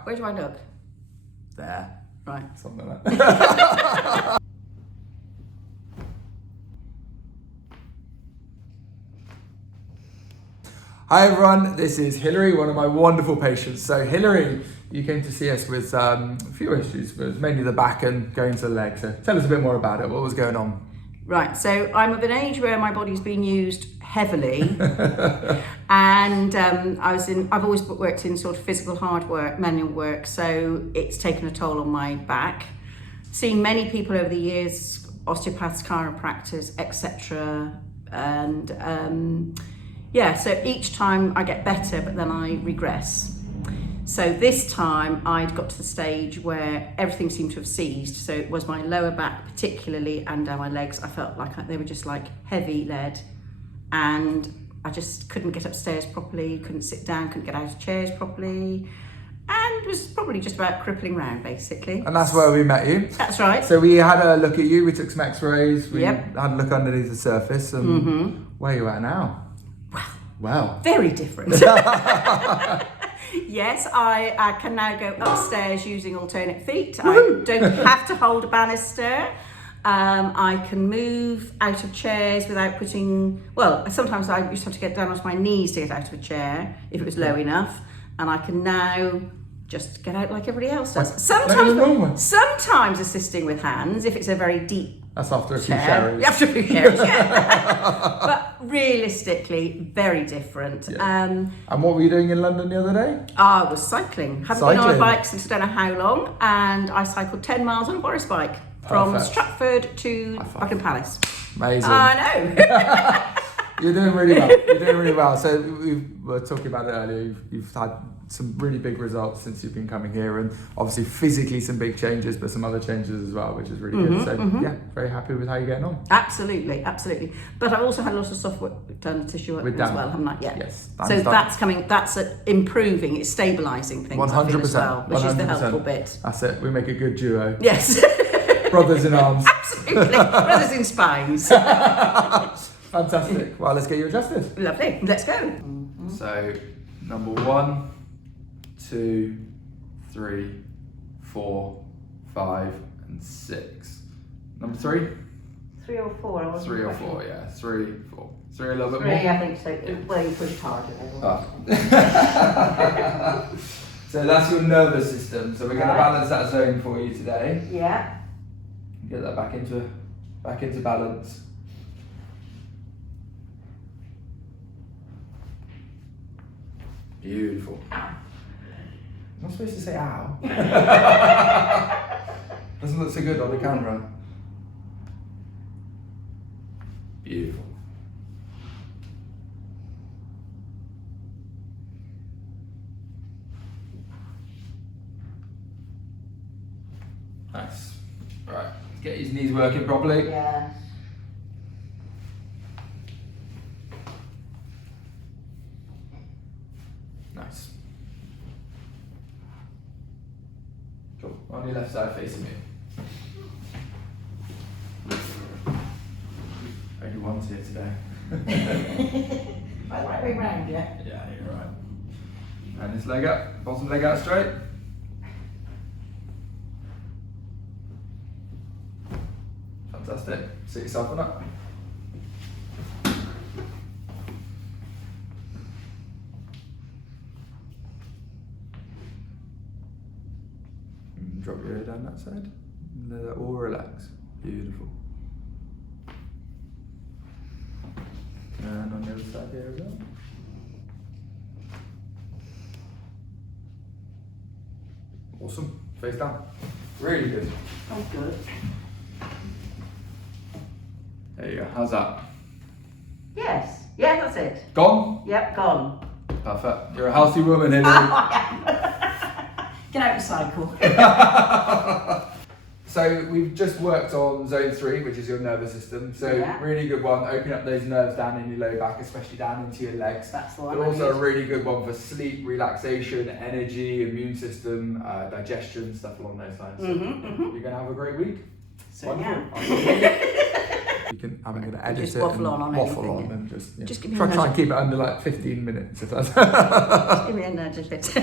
Where do I look? There. Right. Something like that. Hi everyone, this is Hilary, one of my wonderful patients. So Hilary, you came to see us with a few issues, but mainly the back and going to the leg. So tell us a bit more about it. What was going on? Right, so I'm of an age where my body's been used heavily, and I've always worked in sort of physical hard work, manual work, so it's taken a toll on my back. Seen many people over the years, osteopaths, chiropractors, etc. And yeah, so each time I get better, but then I regress. So this time I'd got to the stage where everything seemed to have seized. So it was my lower back particularly, and down my legs. I felt like they were just like heavy lead, and I just couldn't get upstairs properly, couldn't sit down, couldn't get out of chairs properly, and was probably just about crippling round basically. And that's where we met you. That's right. So we had a look at you, we took some x-rays, we Yep. had a look underneath the surface, and where are you at now? Well. Very different. Yes, I can now go upstairs using alternate feet. I don't have to hold a banister. I can move out of chairs without putting, well, sometimes I used to have to get down onto my knees to get out of a chair if it was low enough. And I can now just get out like everybody else does. Sometimes assisting with hands if it's a very deep That's after a few chair. sherries. After a few sherries, yeah. But realistically, very different. Yeah. And what were you doing in London the other day? I was cycling. Haven't been on a bike since I don't know how long, and I cycled 10 miles on a Boris bike from Stratford to Buckingham Palace. Amazing. I know. You're doing really well. You're doing really well. So we were talking about it earlier. You've had some really big results since you've been coming here, and obviously physically some big changes, but some other changes as well, which is really good. So yeah, very happy with how you're getting on. Absolutely, absolutely. But I've also had a lot of soft work done, tissue work as well, haven't I? Yeah. Yes. So that's coming. That's improving. It's stabilising things. 100%. As well, which 100%. Is the helpful bit. That's it. We make a good duo. Yes. Brothers in arms. Absolutely. Brothers in spines. Fantastic. Well, let's get you adjusted. Lovely. Let's go. So, number 1, 2, 3, 4, 5, and 6. Number 3? 3 or 4. 3 or 4, yeah. 3, 4. 3 a little bit 3, more. I think so. Well, you push harder. So that's your nervous system. So we're going to balance that zone for you today. Yeah. Get that back into balance. Beautiful. I'm not supposed to say ow. Doesn't look so good on the camera. Beautiful. Nice. Right, get his knees working properly. Yeah. Nice. Cool. On your left side facing me. Only one's here today. My right way round, yeah? Yeah, you're right. And this leg up, bottom leg out straight. Fantastic. Sit yourself on up. Drop your head down that side. Let that all relax. Beautiful. And on the other side here as well. Awesome. Face down. Really good. Oh, good. There you go. How's that? Yes. Yeah, that's it. Gone? Yep, gone. Perfect. You're a healthy woman, Hilary. Get out and cycle. So we've just worked on zone 3, which is your nervous system. So really good one, open up those nerves down in your low back, especially down into your legs. That's the one. But also a really good one for sleep, relaxation, energy, immune system, digestion, stuff along those lines. So you're going to have a great week. So yeah. I'm going to edit just it waffle and on waffle anything, on yeah. and just give me try a and keep it under like 15 minutes if that's Just give me a nudge if it's